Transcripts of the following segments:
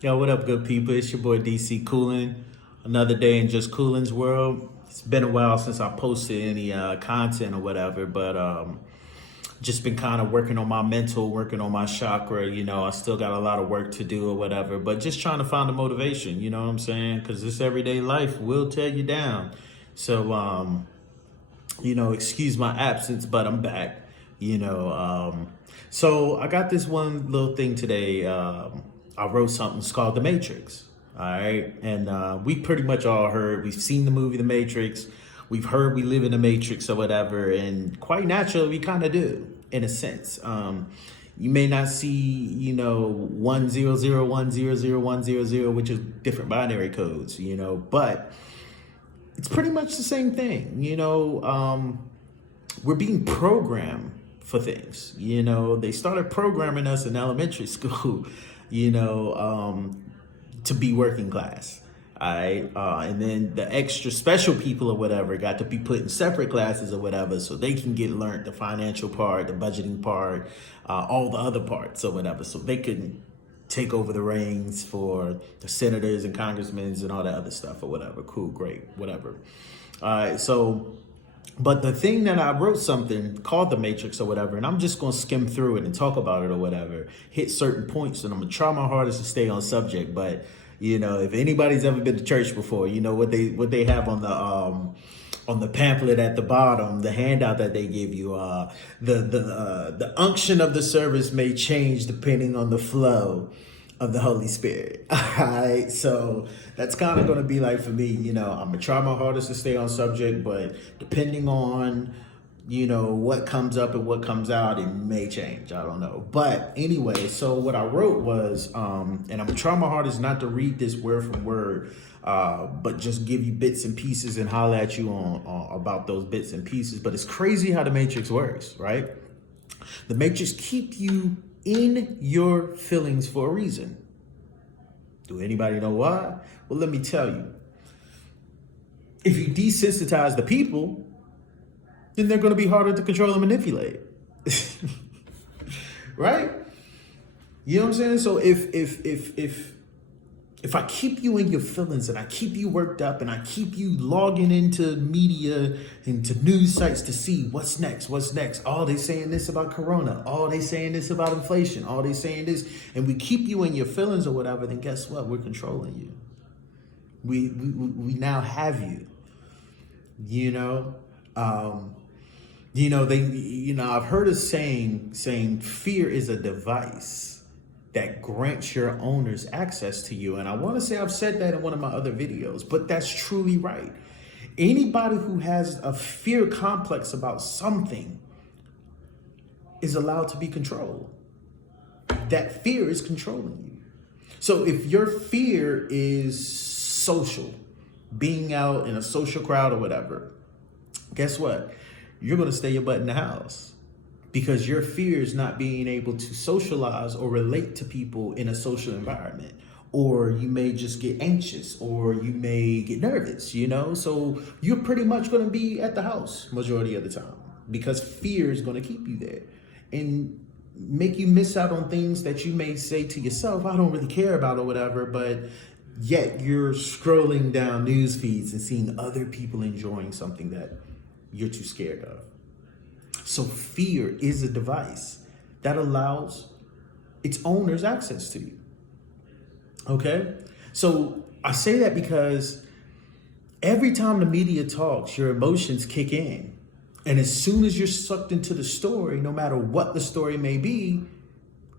Yo, what up, good people? It's your boy DC Coolin. Another day in just Coolin's world. It's been a while since I posted any content or whatever, but just been kind of working on my mental, working on my chakra. You know, I still got a lot of work to do or whatever, but just trying to find the motivation. You know what I'm saying? Because this everyday life will tear you down. So, excuse my absence, but I'm back. So I got this one little thing today. I wrote something. It's called The Matrix. All right, and we pretty much all heard. We've seen the movie The Matrix. We've heard we live in the Matrix or whatever, and quite naturally, we kind of do in a sense. You may not see, 100100100, which is different binary codes, but it's pretty much the same thing. We're being programmed for things. They started programming us in elementary school, to be working class. All right. And then the extra special people or whatever got to be put in separate classes or whatever so they can get learned the financial part, the budgeting part, all the other parts or whatever. So they can take over the reins for the senators and congressmen and all that other stuff or whatever. Cool, great, whatever. All right. But the thing that I wrote something called The Matrix or whatever, and I'm just going to skim through it and talk about it or whatever, hit certain points, and I'm going to try my hardest to stay on subject. But, if anybody's ever been to church before, what they have on the pamphlet at the bottom, the handout that they give you, the unction of the service may change depending on the flow of the Holy Spirit. All right. So that's kind of going to be like for me, I'm going to try my hardest to stay on subject, but depending on, what comes up and what comes out, it may change. I don't know. But anyway, so what I wrote was, and I'm going to try my hardest not to read this word for word, but just give you bits and pieces and holler at you on about those bits and pieces. But it's crazy how the Matrix works, right? The Matrix keep you in your feelings for a reason. Do anybody know why? Well, let me tell you. If you desensitize the people, then they're going to be harder to control and manipulate. Right? You know what I'm saying? So if I keep you in your feelings and I keep you worked up and I keep you logging into media, into news sites to see what's next. Oh, they saying this about Corona. Oh, they saying this about inflation. Oh, they saying this. And we keep you in your feelings or whatever, then guess what? We're controlling you. We now have you, I've heard a saying fear is a device that grants your owners access to you. And I want to say I've said that in one of my other videos, but that's truly right. Anybody who has a fear complex about something is allowed to be controlled. That fear is controlling you. So if your fear is social, being out in a social crowd or whatever, guess what? You're going to stay your butt in the house. Because your fear is not being able to socialize or relate to people in a social environment. Or you may just get anxious or you may get nervous, So you're pretty much going to be at the house majority of the time because fear is going to keep you there and make you miss out on things that you may say to yourself, I don't really care about or whatever, but yet you're scrolling down news feeds and seeing other people enjoying something that you're too scared of. So fear is a device that allows its owners access to you. Okay? So I say that because every time the media talks, your emotions kick in. And as soon as you're sucked into the story, no matter what the story may be,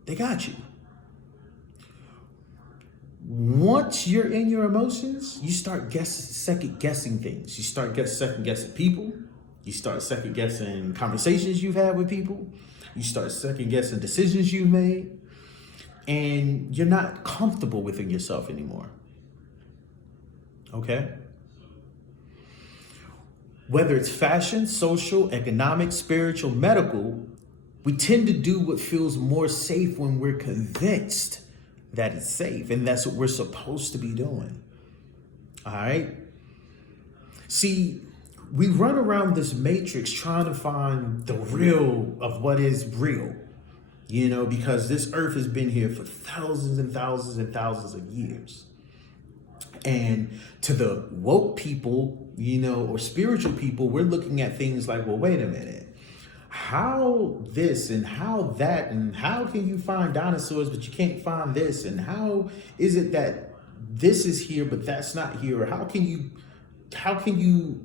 they got you. Once you're in your emotions, you start second guessing things. You start second guessing people. You start second guessing conversations you've had with people. You start second guessing decisions you've made. And you're not comfortable within yourself anymore. Okay? Whether it's fashion, social, economic, spiritual, medical, we tend to do what feels more safe when we're convinced that it's safe. And that's what we're supposed to be doing. All right? See, we run around this matrix trying to find the real of what is real. because this earth has been here for thousands and thousands and thousands of years. And to the woke people, or spiritual people, we're looking at things like, well, wait a minute. How this and how that, and how can you find dinosaurs but you can't find this, and how is it that this is here but that's not here, or how can you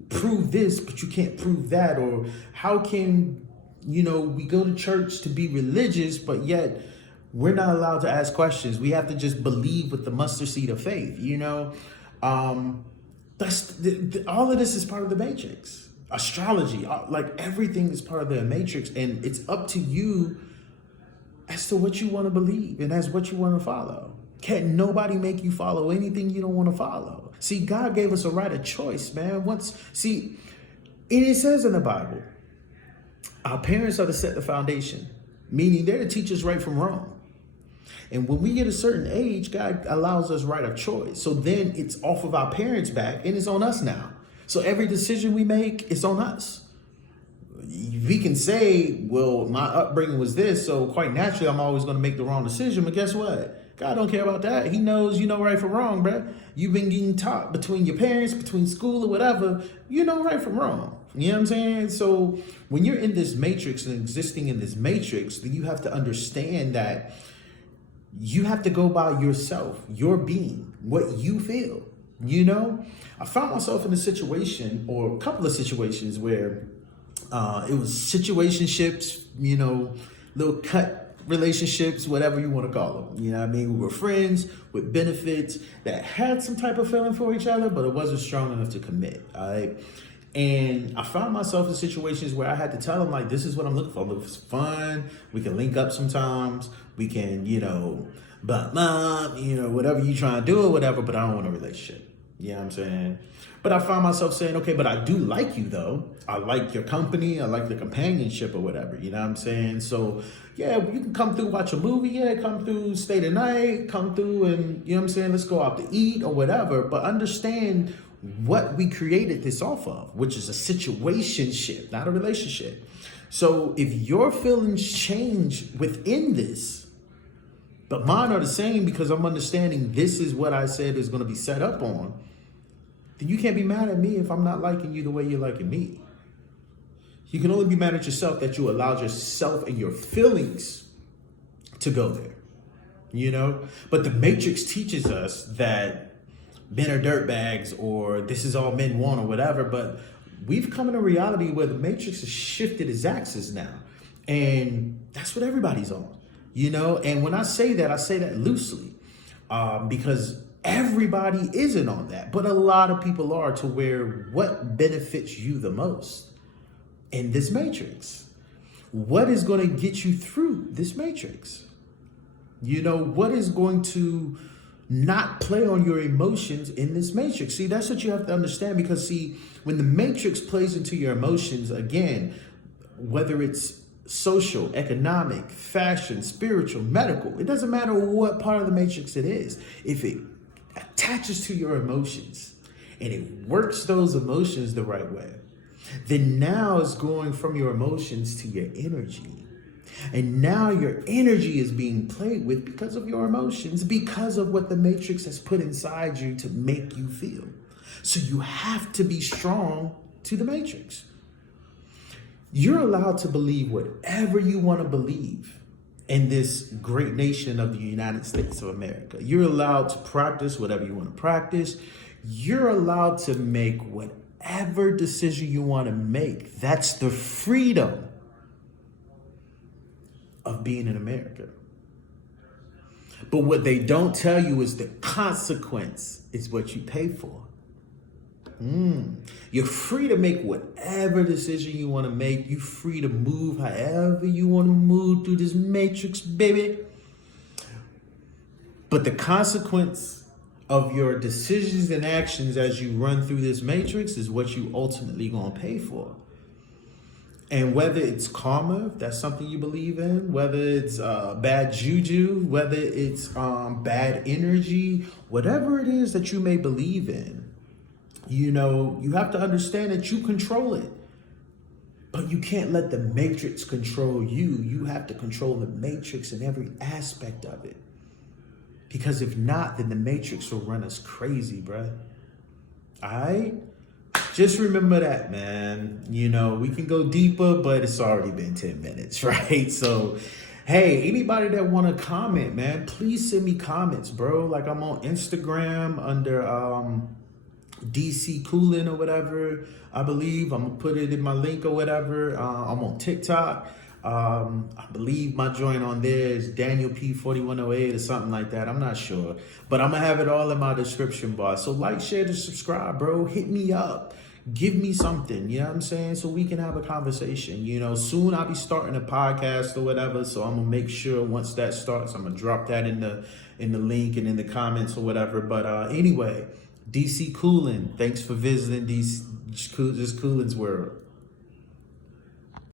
prove this but you can't prove that, or how can we go to church to be religious but yet we're not allowed to ask questions? We have to just believe with the mustard seed of faith. That's all of this is part of the matrix. Astrology, like everything is part of the matrix, and it's up to you as to what you want to believe and as what you want to follow. Can't nobody make you follow anything you don't want to follow. See, God gave us a right of choice, man. And it says in the Bible, our parents are to set the foundation, meaning they're to teach us right from wrong. And when we get a certain age, God allows us right of choice. So then it's off of our parents' back and it's on us now. So every decision we make, it's on us. We can say, well, my upbringing was this, so quite naturally, I'm always going to make the wrong decision. But guess what? God don't care about that. He knows you know right from wrong, bruh. You've been getting taught between your parents, between school or whatever, you know right from wrong. You know what I'm saying? So when you're in this matrix and existing in this matrix, then you have to understand that you have to go by yourself, your being, what you feel. I found myself in a situation, or a couple of situations, where it was situationships, little cut relationships, whatever you want to call them. We were friends with benefits that had some type of feeling for each other, but it wasn't strong enough to commit. All right. And I found myself in situations where I had to tell them, like, this is what I'm looking for. It was fun. We can link up sometimes. We can, whatever you trying to do or whatever, but I don't want a relationship. You know what I'm saying? But I found myself saying, okay, but I do like you though. I like your company. I like the companionship or whatever. You know what I'm saying? So yeah, you can come through, watch a movie. Yeah, come through, stay the night, come through and, let's go out to eat or whatever. But understand what we created this off of, which is a situationship, not a relationship. So if your feelings change within this, but mine are the same because I'm understanding this is what I said is going to be set up on, then you can't be mad at me if I'm not liking you the way you're liking me. You can only be mad at yourself that you allowed yourself and your feelings to go there, But the Matrix teaches us that men are dirtbags, or this is all men want, or whatever. But we've come in a reality where the Matrix has shifted its axis now. And that's what everybody's on. And when I say that loosely, because everybody isn't on that, but a lot of people are, to where what benefits you the most in this matrix? What is going to get you through this matrix? What is going to not play on your emotions in this matrix? See, that's what you have to understand, because when the matrix plays into your emotions, again, whether it's social, economic, fashion, spiritual, medical, it doesn't matter what part of the matrix it is. If it attaches to your emotions and it works those emotions the right way, then now it's going from your emotions to your energy. And now your energy is being played with because of your emotions, because of what the matrix has put inside you to make you feel. So you have to be strong to the matrix. You're allowed to believe whatever you want to believe in this great nation of the United States of America. You're allowed to practice whatever you want to practice. You're allowed to make whatever decision you want to make. That's the freedom of being in America. But what they don't tell you is the consequence is what you pay for. You're free to make whatever decision you want to make. You're free to move however you want to move through this matrix, baby. But the consequence of your decisions and actions as you run through this matrix is what you ultimately going to pay for. And whether it's karma, if that's something you believe in, whether it's bad juju, whether it's bad energy, whatever it is that you may believe in, you have to understand that you control it. But you can't let the matrix control you. You have to control the matrix in every aspect of it. Because if not, then the matrix will run us crazy, bruh. All right? Just remember that, man. You know, we can go deeper, but it's already been 10 minutes, right? So, hey, anybody that want to comment, man, please send me comments, bro. Like, I'm on Instagram under DC Coolin or whatever, I believe. I'm gonna put it in my link or whatever. I'm on TikTok. I believe my joint on there is Daniel P4108 or something like that. I'm not sure, but I'm gonna have it all in my description bar. So like, share, and subscribe, bro. Hit me up. Give me something, you know what I'm saying? So we can have a conversation. You know, soon I'll be starting a podcast or whatever. So I'm gonna make sure once that starts, I'm gonna drop that in the link and in the comments or whatever. But anyway, DC Coolin, thanks for visiting DC, just Coolin's World.